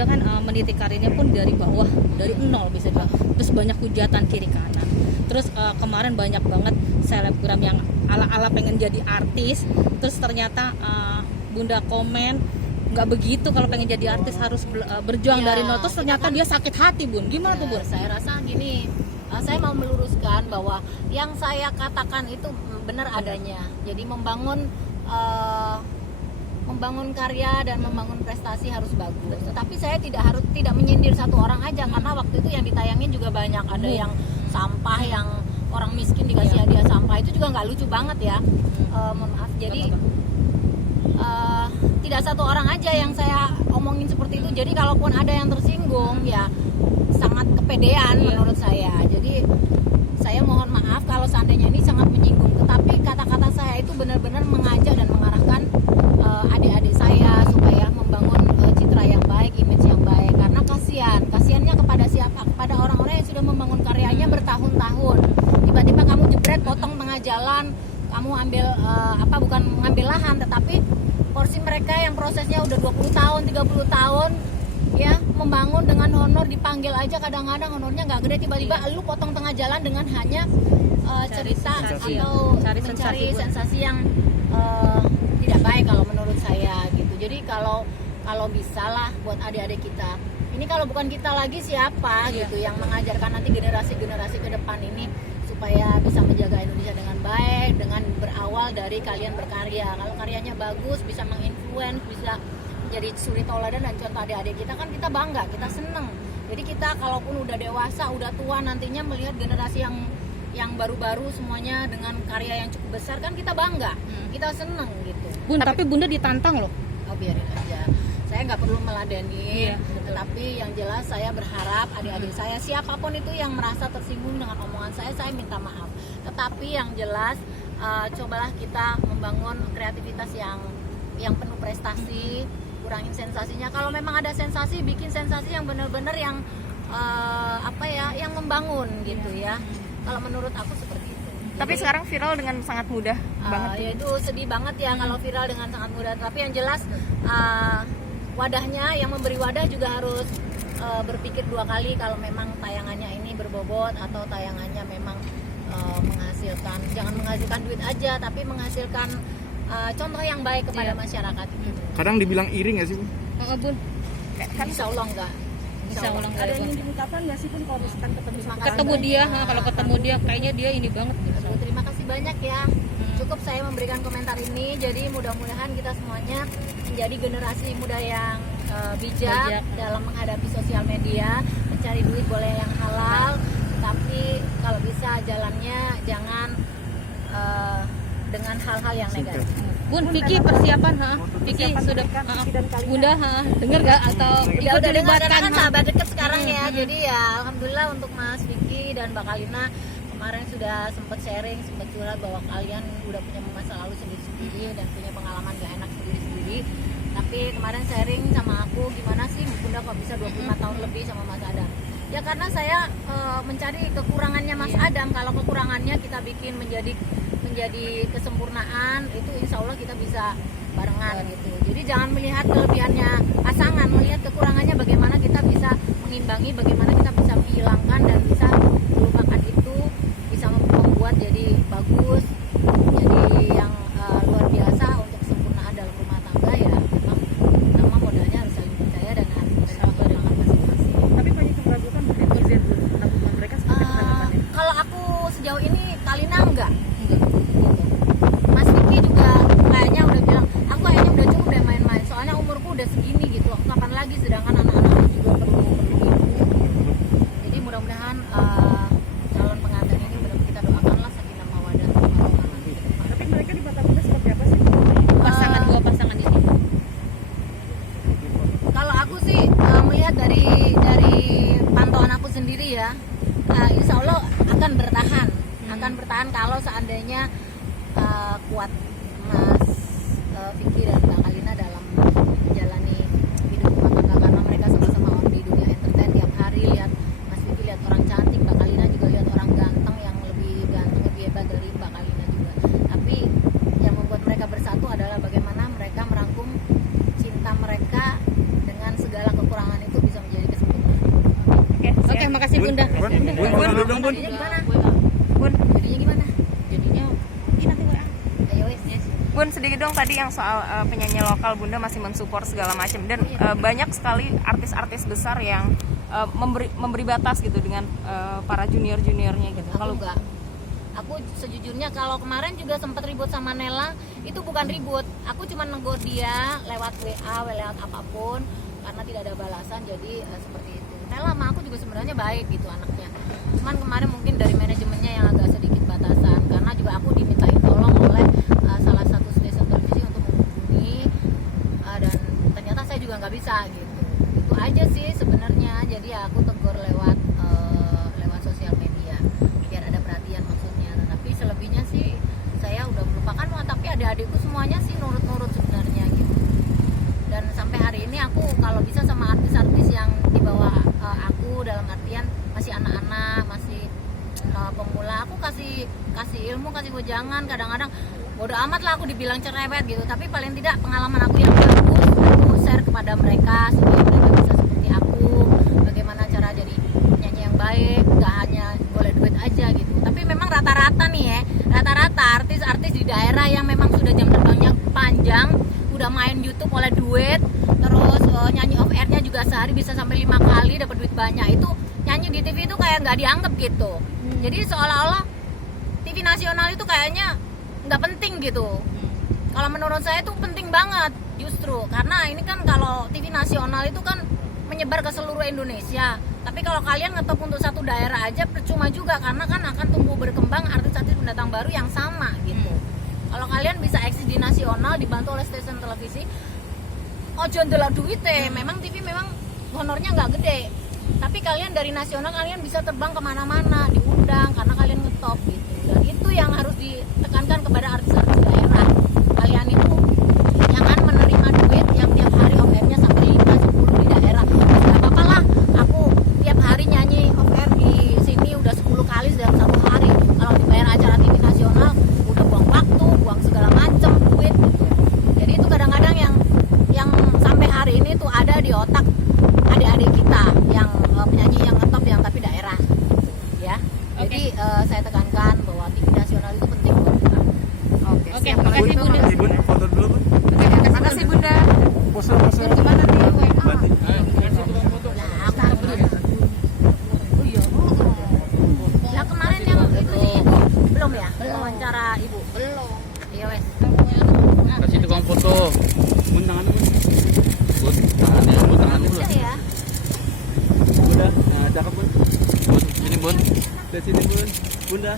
Bunda kan meniti karirnya pun dari bawah, dari nol bisa dibilang. Terus banyak hujatan kiri kanan. Terus kemarin banyak banget selebgram yang ala-ala pengen jadi artis. Terus ternyata Bunda komen nggak begitu, kalau pengen jadi artis harus berjuang dari nol. Terus ternyata dia sakit hati, Bun. Gimana tuh, Bun? Saya rasa gini, saya mau meluruskan bahwa yang saya katakan itu benar adanya. Jadi membangun karya dan membangun prestasi harus bagus. Tetapi saya tidak menyindir satu orang aja, karena waktu itu yang ditayangin juga banyak. Ada yang sampah, yang orang miskin dikasih hadiah sampah, itu juga nggak lucu banget ya. Mohon maaf. Jadi tidak satu orang aja yang saya omongin seperti itu. Jadi kalaupun ada yang tersinggung, ya sangat kepedean menurut saya. Jadi saya mohon maaf kalau seandainya ini sangat menyinggung. Tetapi kata-kata saya itu benar-benar mengajak dan mengarahkan adik-adik saya supaya membangun citra yang baik, image yang baik. Karena kasihannya kepada siapa? Kepada orang-orang yang sudah membangun karyanya bertahun-tahun. Tiba-tiba kamu jebret, potong tengah jalan, kamu ambil bukan mengambil lahan, tetapi porsi mereka yang prosesnya udah 20 tahun, 30 tahun ya, membangun dengan honor, dipanggil aja kadang-kadang honornya nggak gede, tiba-tiba lu potong tengah jalan dengan hanya cerita sensasi, atau mencari sensasi yang tidak baik kalau menurut saya gitu. Jadi kalau bisa lah buat adik-adik kita, ini kalau bukan kita lagi siapa gitu yang mengajarkan nanti generasi-generasi ke depan ini supaya bisa menjaga Indonesia dengan baik, dengan berawal dari kalian berkarya. Kalau karyanya bagus, bisa menginfluence, bisa jadi suri tauladan dan contoh adik-adik kita, kan kita bangga, kita seneng. Jadi kita kalaupun udah dewasa, udah tua, nantinya melihat generasi yang baru-baru semuanya dengan karya yang cukup besar, kan kita bangga, kita seneng gitu. Bun, tapi Bunda ditantang loh. Oh, biarin aja, saya nggak perlu meladenin. Tetapi yang jelas saya berharap adik-adik saya, siapapun itu yang merasa tersinggung dengan omongan saya minta maaf. Tetapi yang jelas cobalah kita membangun kreativitas yang penuh prestasi, kurangin sensasinya. Kalau memang ada sensasi, bikin sensasi yang benar-benar yang yang membangun gitu ya. Kalau menurut aku seperti itu. Tapi jadi, sekarang viral dengan sangat mudah banget. Ya itu sedih banget ya kalau viral dengan sangat mudah. Tapi yang jelas wadahnya, yang memberi wadah juga harus berpikir dua kali kalau memang tayangannya ini berbobot atau tayangannya memang jangan menghasilkan duit aja, tapi menghasilkan contoh yang baik kepada masyarakat. Kadang dibilang iri nggak sih, Bu? Bun. Kan insya Allah enggak. Insya Allah enggak. Ada yang diungkapkan nggak sih Bun kalau misalkan Ketemu dia, kalau ketemu dia kayaknya dia ini banget. Aduh, terima kasih banyak ya. Cukup saya memberikan komentar ini. Jadi mudah-mudahan kita semuanya menjadi generasi muda yang bijak dalam menghadapi sosial media. Mencari duit boleh yang halal, tapi kalau bisa jalannya jangan dengan hal-hal yang negatif. Bun, Vicky persiapan, Vicky sudah, Bunda, dengar gak atau Udah ikut dengar, dilibatkan? kan sahabat dekat sekarang ya. Jadi ya alhamdulillah untuk Mas Vicky dan Mbak Kalina kemarin sudah sempat sharing, sempat curhat bahwa kalian udah punya masa lalu sendiri-sendiri dan punya pengalaman gak enak sendiri-sendiri. Tapi kemarin sharing sama aku, gimana sih Bunda kok bisa 25 tahun lebih sama Mas Adam? Ya karena saya mencari kekurangannya Mas Adam. Kalau kekurangannya kita bikin menjadi kesempurnaan, itu insya Allah kita bisa barengan gitu. Jadi jangan melihat kelebihannya pasangan, melihat kekurangannya, bagaimana kita bisa mengimbangi, bagaimana kita bisa menghilangkan dan bisa melupakan itu, bisa membuat jadi bagus, jadi yang luar biasa untuk kesempurnaan dalam rumah tangga. Ya memang pertama modalnya harus saling percaya dan harus semangat masing-masing. Tapi banyak yang meragukan tabungan mereka seperti apa depannya? Kalau aku sejauh ini Kalina enggak. Mas Vicky juga kayaknya udah bilang, aku kayaknya udah cukup deh main-main, soalnya umurku udah segini gitu, kapan lagi, sedangkan anak-anak juga perlu hidup. Jadi mudah-mudahan calon pengantin ini benar kita doakanlah sakinah mawaddah warahmah nanti ke depan. Tapi mereka di mata Bunda seperti apa sih? Dua pasangan ini. Kalau aku sih melihat dari pantauan aku sendiri ya, insya Allah akan bertahan kalau seandainya kuat Mas Vicky dan Mbak Kalina dalam menjalani hidup rumah tangga, karena mereka sama-sama di dunia entertain tiap hari. Lihat Mas Vicky lihat orang cantik, Mbak Kalina juga lihat orang ganteng yang lebih ganteng, lebih hebat dari Mbak Kalina juga. Tapi yang membuat mereka adalah bagaimana mereka merangkum cinta mereka dengan segala kekurangan itu Bun, foto dong Bun. Jadinya gimana? Bun, Jadinya gimana? Jadinya ini nanti WA. Ayo wes, yes. Bun sedikit dong tadi yang soal penyanyi lokal Bunda masih mensupport segala macam dan banyak sekali artis-artis besar yang memberi batas gitu dengan para junior-juniornya gitu. Aku enggak. Aku sejujurnya kalau kemarin juga sempat ribut sama Nela, itu bukan ribut. Aku cuma negur dia lewat WA, lewat apapun karena tidak ada balasan. Jadi seperti itu. Nela sama aku juga sebenarnya baik gitu anaknya. Cuman kemarin mungkin dari manajemennya yang agak sedikit batasan karena juga aku dimintain tolong oleh salah satu stasiun televisi untuk menghubungi dan ternyata saya juga nggak bisa gitu. Itu aja sih sebenarnya. Jadi ya aku tegur lewat sosial media biar ada perhatian maksudnya. Tapi selebihnya sih saya udah melupakan, tapi adik-adikku semuanya sih nurut-nurut sebenarnya gitu. Dan sampai hari ini aku kalau bisa sama artis-artis yang di bawah aku dalam artian masih anak-anak, masih pemula, aku kasih ilmu, kasih wejangan. Kadang-kadang bodo amat lah aku dibilang cerewet gitu, tapi paling tidak pengalaman aku yang bagus aku share kepada mereka supaya mereka bisa seperti aku, bagaimana cara jadi nyanyi yang baik, gak hanya boleh duit aja gitu. Tapi memang rata-rata nih ya, rata-rata artis-artis di daerah yang memang sudah jam terbangnya panjang, udah main YouTube oleh duit, terus nyanyi off airnya juga sehari bisa sampai 5 kali dapat duit banyak, itu nyanyi di TV itu kayak nggak dianggap gitu. Jadi seolah-olah TV nasional itu kayaknya nggak penting gitu. Kalau menurut saya itu penting banget justru karena ini kan kalau TV nasional itu kan menyebar ke seluruh Indonesia. Tapi kalau kalian ngetop untuk satu daerah aja percuma juga karena kan akan tumbuh berkembang artis-artis pendatang baru yang sama gitu. Kalau kalian bisa eksis di nasional dibantu oleh stasiun televisi, ojo ndelok duite. Memang TV memang honornya nggak gede. Tapi kalian dari nasional kalian bisa terbang kemana-mana, diundang karena kalian ngetop gitu. Dan itu yang harus ditekankan kepada artis-artis daerah. Kalian itu jangan menerima duit yang tiap hari off airnya sampai 5-10 di daerah. Gak apa-apa lah, aku tiap hari nyanyi off air di sini udah 10 kali dalam satu hari. Kalau dibayar acara TV nasional udah buang waktu, buang segala macem duit gitu. Jadi itu kadang-kadang yang sampai hari ini tuh ada di otak adik-adik kita yang penyanyi yang ngetop yang tapi daerah ya. Jadi saya tekankan bahwa TV nasional itu penting buat kita. Oke, makasih Bunda. Makasih Bun, foto dulu Bun. Makasih Bunda. Pose. Gimana nih WA? Nah, aku oh iya. Lah kemarin yang itu sih ibu belum ya? Wawancara ibu. Belum. Iya wes. Kasih tukang foto. Bun tangan Bun. Bun tangannya, Bun tangan dulu. Bisa ya. Udah, nah cakep Bun. Bun, sini Bun. Dari sini Bun. Bunda.